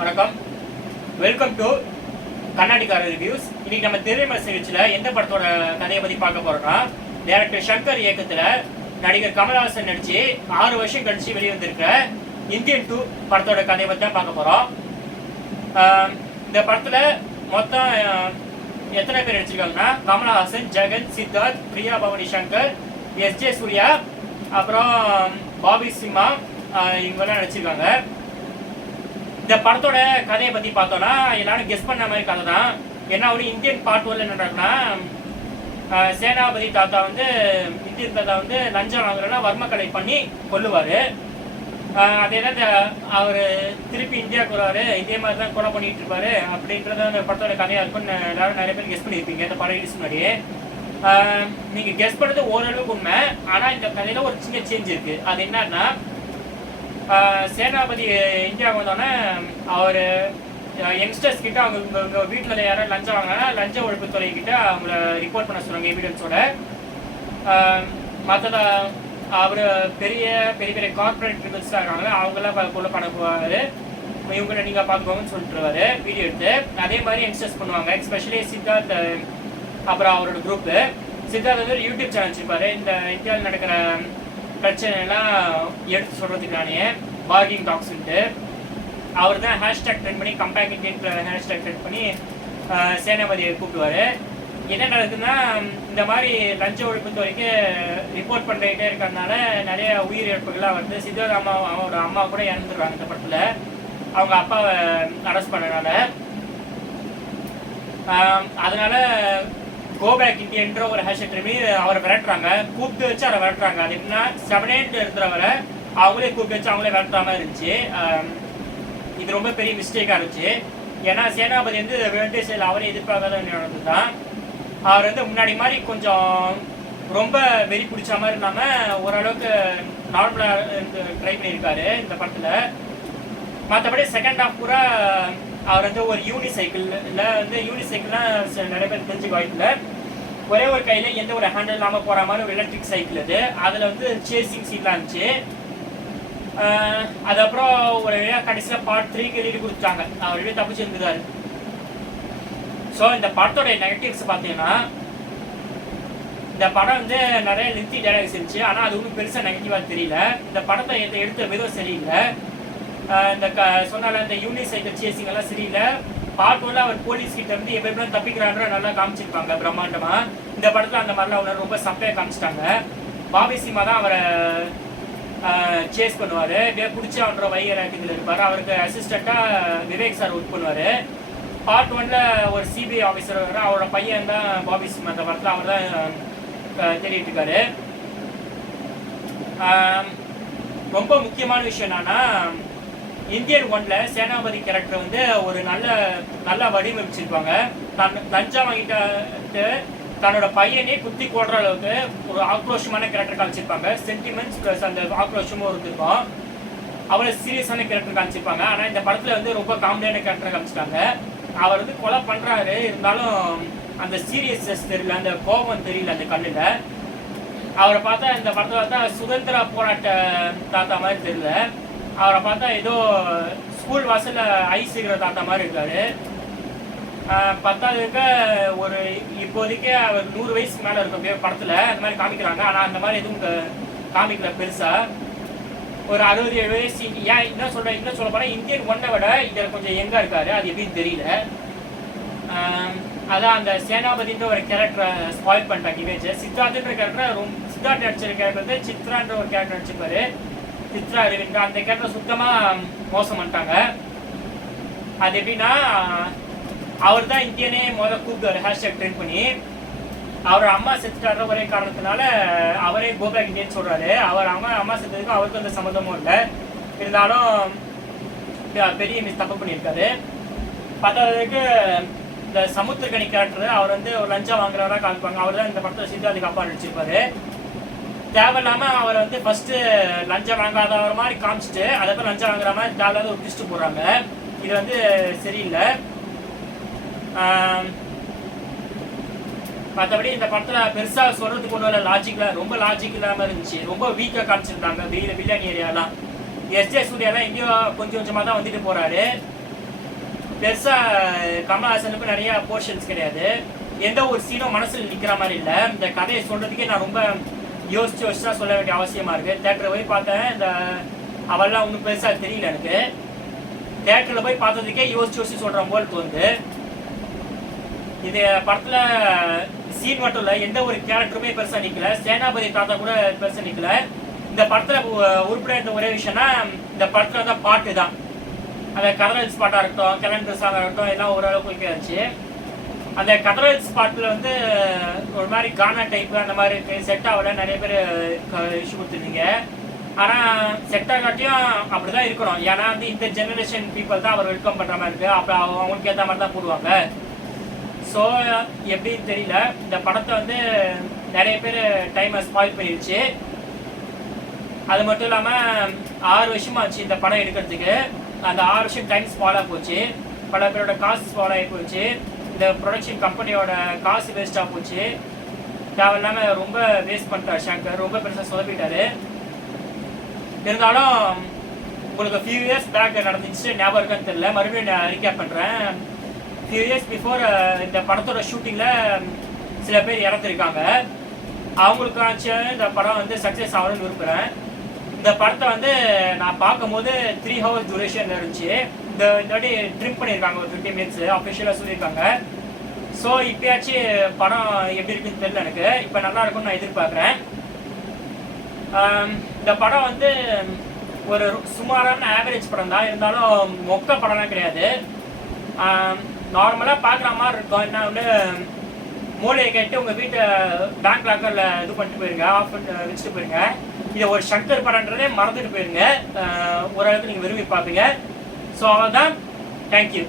வணக்கம், welcome to கர்நாடிகா reviews. இன்னைக்கு நம்ம திரைமறை நிகழ்ச்சியில் எந்த படத்தோட கதையை பற்றி பார்க்க போறோம்னா, டைரக்டர் சங்கர் இயக்கத்தில் நடிகர் கமல்ஹாசன் நடிச்சு 6 வருஷம் கழிச்சு வெளிவந்திருக்கிற இந்தியன் 2 படத்தோட கதையை பற்றி தான் பார்க்க போகிறோம். இந்த படத்தில் மொத்தம் எத்தனை பேர் நடிச்சிருக்காங்கன்னா, கமல்ஹாசன், ஜெகன், சித்தார்த், பிரியா பவானி சங்கர், எஸ்.ஜே. சூர்யா, அப்புறம் பாபி சிம்மா, இவங்கெல்லாம் நடிச்சிருக்காங்க. இந்த படத்தோட கதையை பற்றி பார்த்தோன்னா எல்லாரும் கெஸ் பண்ண மாதிரி கதை தான். ஏன்னா ஒரு இந்தியன் பார்ட் 1 என்னன்னா, சேனாபதி தாத்தா வந்து இந்தியன் தாத்தா வந்து லஞ்சம் வாங்குறதுனா வர்மக்கலை பண்ணி கொல்லுவார். அதே தான் அவர் திருப்பி இந்தியாவுக்கு வருவார், இதே மாதிரி தான் கொலை பண்ணிட்டு இருப்பாரு அப்படின்றத அந்த படத்தோட கதையாக இருக்குன்னு எல்லாரும் நிறைய பேர் கெஸ் பண்ணியிருப்பீங்க. இந்த படம் ரிலீஸ் முன்னாடியே நீங்கள் கெஸ் பண்ணது ஓரளவுக்கு உண்மை. ஆனால் இந்த கதையில் ஒரு சின்ன சேஞ்ச் இருக்குது. அது என்னன்னா, சேனாபதி இந்தியாவுக்கு வந்தோடனே அவர் யங்ஸ்டர்ஸ் கிட்ட அவங்க வீட்டில் யாராவது லஞ்சம் வாங்கினா லஞ்ச ஒழிப்புத்துறை கிட்ட அவங்கள ரிப்போர்ட் பண்ண சொல்லுவாங்க எவிடன்ஸோட. மற்ற அவர் பெரிய பெரிய பெரிய கார்பரேட் கிரிமினல்ஸாக இருக்காங்களே அவங்களாம் கொலை பண்ண போவார், இவங்களை நீங்கள் பார்த்துக்கோங்கன்னு சொல்லிட்டுருவாரு வீடியோ எடுத்து. அதே மாதிரி யங்ஸ்டர்ஸ் பண்ணுவாங்க. எஸ்பெஷலி சித்தார்த் அப்புறம் அவரோட குரூப்பு. சித்தார்த் வந்து யூடியூப் சேனல் வச்சுருப்பாரு. இந்த இந்தியாவில் நடக்கிற பிரச்சனைலாம் எடுத்து சொல்கிறதுக்கானே பார்கிங் டாக்ஸ்ன்ட்டு அவர் தான் ஹேஷ்டேக் ட்ரெண்ட் பண்ணி கம்பேக் இண்டியன்ற ஹேஷ்டேக் ட்ரெண்ட் பண்ணி சேனாபதியை கூப்பிடுவார். என்ன நடக்குதுன்னா, இந்த மாதிரி லஞ்ச ஒழிப்புத்துறைக்கு ரிப்போர்ட் பண்ணிட்டே இருக்கிறதுனால நிறைய உயிரிழப்புகள்லாம் வருது. சித்தார்த் அவரோட அம்மா கூட இறந்துடுறாங்க இந்த படத்தில், அவங்க அப்பாவை அரெஸ்ட் பண்ணனால. அதனால கோபேக் இந்தியன்ற ஒரு ஹேஷ்டேக் ட்ரெண்ட் பண்ணி அவரை விரட்டுறாங்க, கூப்பிட்டு வச்சு அவரை விரட்டுறாங்க. அது எப்படின்னா 7 இருக்கிறவரை அவங்களே கூப்பிட்டு வச்சு அவங்களே விரட்டுற மாதிரி இருந்துச்சு. இது ரொம்ப பெரிய மிஸ்டேக்காக இருந்துச்சு. ஏன்னா சேனாபதி வந்து வேண்டிய செயல் அவரே எதிர்பார்க்காத நடந்தது தான். அவர் வந்து முன்னாடி மாதிரி கொஞ்சம் ரொம்ப வெறி பிடிச்ச மாதிரி இல்லாமல் ஓரளவுக்கு நார்மலாக ட்ரை பண்ணியிருக்காரு இந்த படத்தில். மற்றபடி செகண்ட் ஹாஃப் பூரா அவர் வந்து ஒரு யூனிசைக்கிளில் வந்து யூனிசைக்கிள்லாம் நிறைய பேர் தெரிஞ்சுக்க வாய்ப்பில்லை. ஒரே ஒரு கையில் எந்த ஒரு ஹேண்டில் இல்லாமல் போகிற மாதிரி ஒரு எலக்ட்ரிக் சைக்கிள் அது. அதில் வந்து சேசிங் சீன்லாம் இருந்துச்சு. அதுக்கப்புறம் ஒரு கடைசியில் பார்ட் 3க்கு எழுதி கொடுத்தாங்க, அவர் வெளியே தப்பிச்சு இருந்துதாரு. ஸோ இந்த படத்தோடைய நெகட்டிவ்ஸ் பார்த்தீங்கன்னா, இந்த படம் வந்து நிறைய லென்த்தி டைலாக்ஸ் இருந்துச்சு. ஆனால் அது ஒன்றும் பெருசாக நெகட்டிவாக தெரியல. இந்த படத்தை எடுத்த விதம் சரியில்லை. இந்த சொன்னால இந்த யூனிசைக்கிள் சேசிங் எல்லாம் சரியில்லை. பார்ட் 1 அவர் போலீஸ் கிட்ட இருந்து எப்படிலாம் தப்பிக்கிறான்ற நல்லா காமிச்சிருப்பாங்க பிரம்மாண்டமா. இந்த படத்தில் அந்த மாதிரிலாம் அவரை ரொம்ப சப்பையாக காமிச்சிட்டாங்க. பாபி சிம்மா தான் அவரை சேஸ் பண்ணுவார், இப்படியே பிடிச்சி அவன்ற வைகராக்கில் இருப்பார். அவருக்கு அசிஸ்டண்ட்டாக விவேக் சார் ஒர்க் பண்ணுவார். பார்ட் 1ல் ஒரு சிபிஐ ஆஃபீஸர் வர, அவரோட பையன் தான் பாபி சிம்மா. அந்த படத்தில் அவர் தான் தேடிட்டு இருக்காரு. ரொம்ப முக்கியமான விஷயம் என்னன்னா, இந்தியன் 1ல் சேனாபதி கேரக்டர் வந்து ஒரு நல்ல வடிவமைச்சிருப்பாங்க. லஞ்சம் வாங்கிட்டு தன்னோட பையனே குத்தி போடுற அளவுக்கு ஒரு ஆக்ரோஷமான கேரக்டர் காமிச்சிருப்பாங்க. சென்டிமெண்ட்ஸ் ப்ளஸ் அந்த ஆக்ரோஷமும் இருக்கும். அவ்வளோ சீரியஸான கேரக்டர் காமிச்சிருப்பாங்க. ஆனால் இந்த படத்தில் வந்து ரொம்ப காமெடியான கேரக்டர் காமிச்சிட்டாங்க. அவர் வந்து கொலை பண்ணுறாரு, இருந்தாலும் அந்த சீரியஸ்னஸ் தெரியல, அந்த கோபம் தெரியல அந்த கண்ணில். அவரை பார்த்தா இந்த படத்தில் பார்த்தா சுதந்திர போராட்ட தாத்தா மாதிரி தெரியல. அவரை பார்த்தா ஏதோ ஸ்கூல் வாசலில் ஐஸ் இருக்கிற தாத்தா மாதிரி இருக்காரு. பத்தாவதுக்கு ஒரு இப்போதைக்கு அவர் 100 வயசுக்கு மேலே இருக்கும் படத்தில் அந்த மாதிரி காமிக்கிறாங்க. ஆனால் அந்த மாதிரி எதுவும் காமிக்கல பெருசாக. ஒரு 67 வயசு. ஏன் என்ன சொல்ல போனால் இந்தியன் 1 விட இதில் கொஞ்சம் எங்கே இருக்காரு, அது எப்படின்னு தெரியல. அதான் அந்த சேனாபதின்ற ஒரு கேரக்டரை ஸ்பாயில் பண்ணிட்டாங்க இமேஜ். சித்தார்த்துன்ற கேரக்டர் சித்தார்த் நடிச்சிருக்க கேரக்டர் வந்து சித்ரான்ற ஒரு கேரக்டர் நடிச்சிருப்பாரு, சித்ரா அரவிந்த். அந்த கேரக்டர் சுத்தமாக மோசம் பண்ணிட்டாங்க. அது எப்படின்னா, அவர் தான் இந்தியனே கூப்பிட்டாரு ஹேஷ்டேக் ட்ரெண்ட் பண்ணி. அவர் அம்மா செத்துட்டார ஒரே காரணத்தினால அவரே கோபேக் இந்தியன் சொல்கிறாரு. அவர் அம்மா செத்ததுக்கு அவருக்கு அந்த சம்மந்தமும் இல்லை. இருந்தாலும் பெரிய மிஸ் தப்பு பண்ணியிருக்காரு. பத்தாவதுக்கு இந்த சமுத்திரக்கணி கேரக்டர் அவர் வந்து ஒரு லஞ்சம் வாங்குறவராக காமிப்பாங்க. அவர் தான் இந்த படத்தில் சித்தார்த்துக்கு அப்பா நடிச்சிருப்பாரு. தேவையில்லாமல் அவரை வந்து ஃபஸ்ட்டு லஞ்சம் வாங்காதவர் மாதிரி காமிச்சிட்டு அதுக்கப்புறம் லஞ்சம் வாங்குற மாதிரி தேவையில்லாத ஒரு ட்விஸ்ட் போடுறாங்க. இது வந்து சரியில்லை. மற்றபடி இந்த படத்தில் பெருசாக சொல்கிறதுக்கு ஒன்றும் லாஜிக்கில் ரொம்ப லாஜிக் இல்லாமல் இருந்துச்சு. ரொம்ப வீக்காக காமிச்சிருந்தாங்க வில்லன் ஏரியாலாம். எஸ்.ஜே. சூர்யாலாம் எங்கேயோ கொஞ்சம் கொஞ்சமாக தான் வந்துட்டு போகிறாரு. பெருசாக கமல்ஹாசனுக்கு நிறைய போர்ஷன்ஸ் கிடையாது. எந்த ஒரு சீனும் மனசில் நிற்கிற மாதிரி இல்லை. இந்த கதையை சொல்கிறதுக்கே நான் ரொம்ப யோசிச்சு தான் சொல்ல வேண்டிய அவசியமாக இருக்குது. தேட்டரில் போய் பார்த்தேன், இந்த அவெல்லாம் ஒன்றும் பெருசாக தெரியல எனக்கு. தேட்டரில் போய் பார்த்ததுக்கே யோசிச்சு சொல்கிற போல் தோணுது. இது படத்தில் சீன் மட்டும் இல்லை, எந்த ஒரு கேரக்டருமே பெருசாக நிற்கல. சேனாபதி தாத்தா கூட பெருசாக நிற்கல. இந்த படத்தில் உருப்படியாக இருந்த ஒரே விஷயம்னா இந்த படத்தில் தான் பாட்டு தான். அந்த கதறல் ஸ்பாட்டாக இருக்கட்டும், கேலண்டர் சாங்காக இருக்கட்டும், எல்லாம் ஓரளவுக்கு ஓகே ஆச்சு. அந்த கதறல் ஸ்பாட்டில் வந்து ஒரு மாதிரி கானா டைப்பு அந்த மாதிரி இருக்குது, செட் ஆகல. நிறைய பேர் இஷ்யூ கொடுத்துருந்தீங்க. ஆனால் செட் ஆகாட்டியும் அப்படி தான் இருக்கணும். ஏன்னா வந்து இந்த ஜெனரேஷன் பீப்புள் தான் அவர் வெல்கம் பண்ணுற மாதிரி இருக்குது. அப்போ அவங்களுக்கு ஏற்ற மாதிரி தான் போடுவாங்க. ஸோ எப்படின்னு தெரியல. இந்த படத்தை வந்து நிறைய பேர் டைமை ஸ்பாயில் பண்ணிடுச்சு. அது மட்டும் இல்லாமல் 6 வருஷமாச்சு இந்த படம் எடுக்கிறதுக்கு. அந்த 6 வருஷம் டைம் ஸ்பாலாக போச்சு. பல பேரோட காசு ஸ்பால் ஆகி போச்சு. இந்த ப்ரொடக்ஷன் கம்பெனியோட காசு வேஸ்ட்டாக போச்சு. தேவையில்லாமல் ரொம்ப வேஸ்ட் பண்ணிட்டார் ஷங்கர். ரொம்ப பெருசாக சொதப்பிட்டாரு. இருந்தாலும் உங்களுக்கு ஃபியூ இயர்ஸ் பேக் நடந்துச்சு, ஞாபகம் இருக்கான்னு தெரியல. மறுபடியும் நான் ரீகேப் பண்ணுறேன். ஃபியூ இயர்ஸ் பிஃபோர் இந்த படத்தோட ஷூட்டிங்கில் சில பேர் இறந்துருக்காங்க. அவங்களுக்காச்சும் இந்த படம் வந்து சக்ஸஸ் ஆகணும்னு விரும்புகிறேன். இந்த படத்தை வந்து நான் பார்க்கும்போது 3 hours டியூரேஷன் இருந்துச்சு. இந்த வாட்டி ட்ரிம் பண்ணியிருக்காங்க ஒரு 50 minutes அஃபிஷியலாக சொல்லியிருக்காங்க. ஸோ இப்போயாச்சும் படம் எப்படி இருக்குன்னு தெரியல எனக்கு. இப்போ நல்லா இருக்கும்னு நான் எதிர்பார்க்குறேன். இந்த படம் வந்து ஒரு சுமாரான ஆவரேஜ் படம் தான். இருந்தாலும் மொக்க படம்லாம் கிடையாது. நார்மலாக பார்க்குற மாதிரி இருக்கும். என்ன ஒன்று மூளையை கேட்டு உங்கள் வீட்டை பேங்க் லாக்கரில் இது பண்ணிட்டு போயிருங்க, ஆஃப் பண்ணி வச்சுட்டு போயிருங்க. இதை ஒரு ஷங்கர் படம்ன்றதே மறந்துட்டு போயிருங்க. ஓரளவுக்கு நீங்கள் விரும்பி பார்ப்பீங்க. ஸோ அவ்வளோதான். தேங்க்யூ.